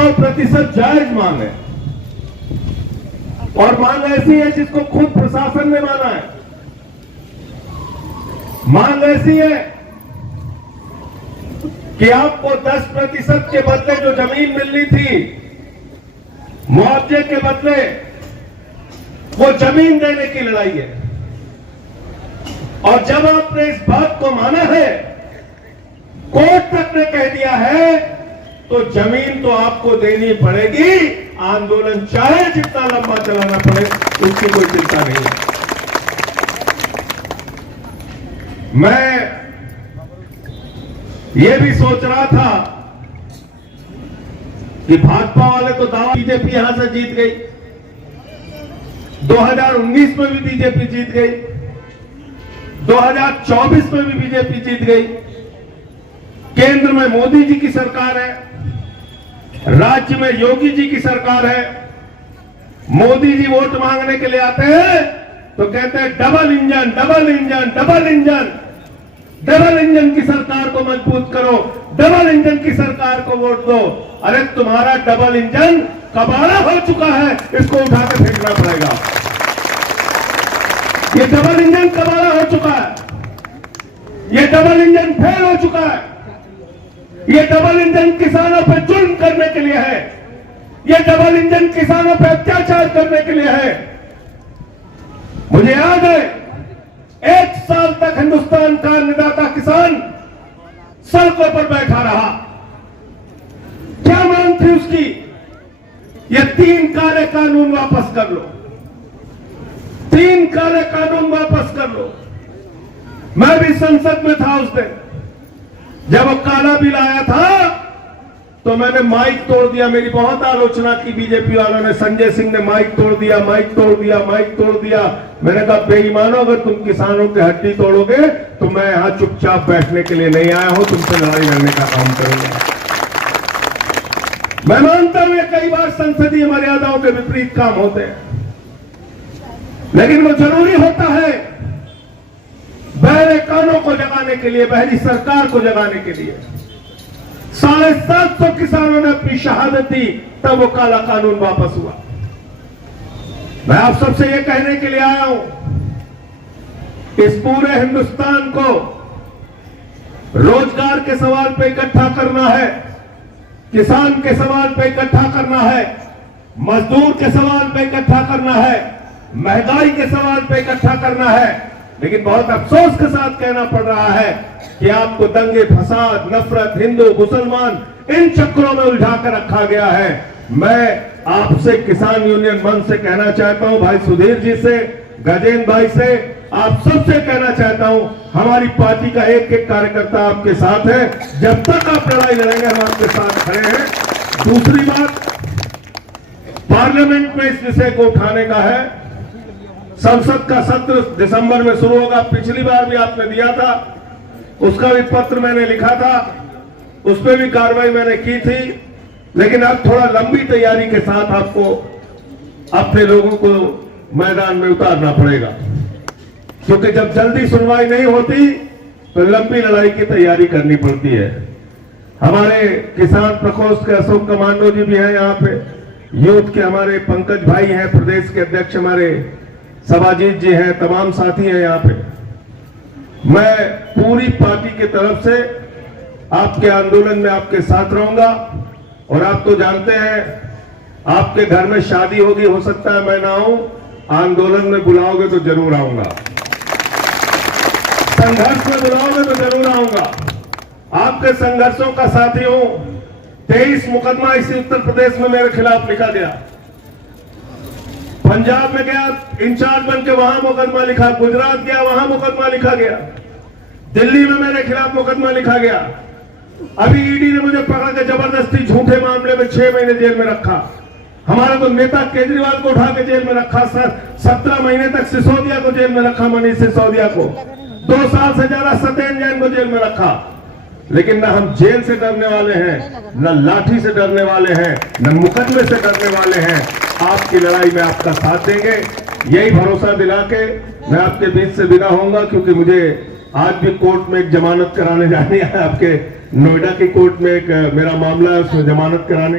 100% जायज मांग है, और मांग ऐसी है जिसको खुद प्रशासन ने माना है। मांग ऐसी है कि आपको 10% के बदले जो जमीन मिलनी थी, मुआवजे के बदले वो जमीन देने की लड़ाई है। और जब आपने इस बात को माना है, कोर्ट तक ने कह दिया है, तो जमीन तो आपको देनी पड़ेगी। आंदोलन चाहे जितना लंबा चलाना पड़े, उसकी कोई चिंता नहीं है। मैं ये भी सोच रहा था कि भाजपा वाले तो दावा, बीजेपी यहां से जीत गई, 2019 में भी बीजेपी जीत गई, 2024 में भी बीजेपी जीत गई। केंद्र में मोदी जी की सरकार है, राज्य में योगी जी की सरकार है। मोदी जी वोट मांगने के लिए आते हैं तो कहते हैं double engine, double engine, double engine, double engine की सरकार को मजबूत करो, डबल इंजन की सरकार को वोट दो। अरे तुम्हारा डबल इंजन कबाड़ा हो चुका है, इसको उठा के फेंकना पड़ेगा। ये डबल इंजन कबाड़ा हो चुका है, ये डबल इंजन फेल हो चुका है। ये डबल इंजन किसानों पर जुल्म करने के लिए है, ये डबल इंजन किसानों पर अत्याचार करने के लिए है। मुझे याद है, 1 साल तक हिंदुस्तान का अन्नदाता किसान सड़कों पर बैठा रहा। क्या मांग थी उसकी? ये 3 काले कानून वापस कर लो, 3 काले कानून वापस कर लो। मैं भी संसद में था उस दिन, जब वो काला बिल आया था तो मैंने माइक तोड़ दिया। मेरी बहुत आलोचना की बीजेपी वालों ने, संजय सिंह ने माइक तोड़ दिया, माइक तोड़ दिया, माइक तोड़ दिया। मैंने कहा बेईमानो, अगर तुम किसानों की हड्डी तोड़ोगे तो मैं यहां चुपचाप बैठने के लिए नहीं आया हूं, तुमसे लड़ाई लड़ने का काम करूंगा। मैं मानता हूं कई बार संसदीय मर्यादाओं के विपरीत काम होते हैं, लेकिन वो जरूरी होता है बहरे कानों को जगाने के लिए, बहरी सरकार को जगाने के लिए। 750 किसानों ने अपनी शहादत दी, तब वो काला कानून वापस हुआ। मैं आप सबसे ये कहने के लिए आया हूं, इस पूरे हिंदुस्तान को रोजगार के सवाल पे इकट्ठा करना है, किसान के सवाल पे इकट्ठा करना है, मजदूर के सवाल पे इकट्ठा करना है, महंगाई के सवाल पे इकट्ठा करना है। लेकिन बहुत अफसोस के साथ कहना पड़ रहा है कि आपको दंगे, फसाद, नफरत, हिंदू, मुसलमान, इन चक्रों में उलझा कर रखा गया है। मैं आपसे किसान यूनियन मंच से कहना चाहता हूं, भाई सुधीर जी से, गजेंद्र भाई से, आप सबसे कहना चाहता हूं, हमारी पार्टी का एक एक कार्यकर्ता आपके साथ है। जब तक आप लड़ाई लड़ेंगे हम आपके साथ खड़े हैं। दूसरी बात, पार्लियामेंट में इस विषय को उठाने का है। संसद का सत्र दिसंबर में शुरू होगा। पिछली बार भी आपने दिया था, उसका भी पत्र मैंने लिखा था, उस पर भी कार्रवाई मैंने की थी। लेकिन अब थोड़ा लंबी तैयारी के साथ आपको अपने लोगों को मैदान में उतारना पड़ेगा, क्योंकि जब जल्दी सुनवाई नहीं होती तो लंबी लड़ाई की तैयारी करनी पड़ती है। हमारे किसान प्रकोष्ठ के अशोक कमांडो जी भी हैं यहाँ पे, यूथ के हमारे पंकज भाई हैं, प्रदेश के अध्यक्ष हमारे सभाजीत जी हैं, तमाम साथी हैं यहाँ पे। मैं पूरी पार्टी की तरफ से आपके आंदोलन में आपके साथ रहूंगा। और आप तो जानते हैं, आपके घर में शादी होगी, हो सकता है मैं ना आऊं, आंदोलन में बुलाओगे तो जरूर आऊंगा, संघर्ष में बुलाओगे तो जरूर आऊंगा। आपके संघर्षों का साथी हूं। 23 मुकदमा इसी उत्तर प्रदेश में मेरे खिलाफ लिखा गया। पंजाब में गया, इंचार्ज बन के वहां मुकदमा लिखा, गुजरात गया, वहां मुकदमा लिखा गया, दिल्ली में मेरे खिलाफ मुकदमा लिखा गया। अभी ईडी ने मुझे पकड़ के जबरदस्ती झूठे मामले में 6 महीने जेल में रखा। हमारा तो नेता केजरीवाल को उठा के जेल में रखा, 17 महीने तक सिसोदिया को जेल में रखा, मनीष सिसोदिया को 2 साल से ज्यादा सत्येंद्र जैन को जेल में रखा। लेकिन न हम जेल से डरने वाले हैं, न लाठी से डरने वाले हैं, न मुकदमे से डरने वाले हैं। आपकी लड़ाई में आपका साथ देंगे, यही भरोसा दिला के मैं आपके बीच से विदा होऊंगा, क्योंकि मुझे आज भी कोर्ट में एक जमानत कराने जानी है। आपके नोएडा की कोर्ट में एक मेरा मामला है, उसमें जमानत कराने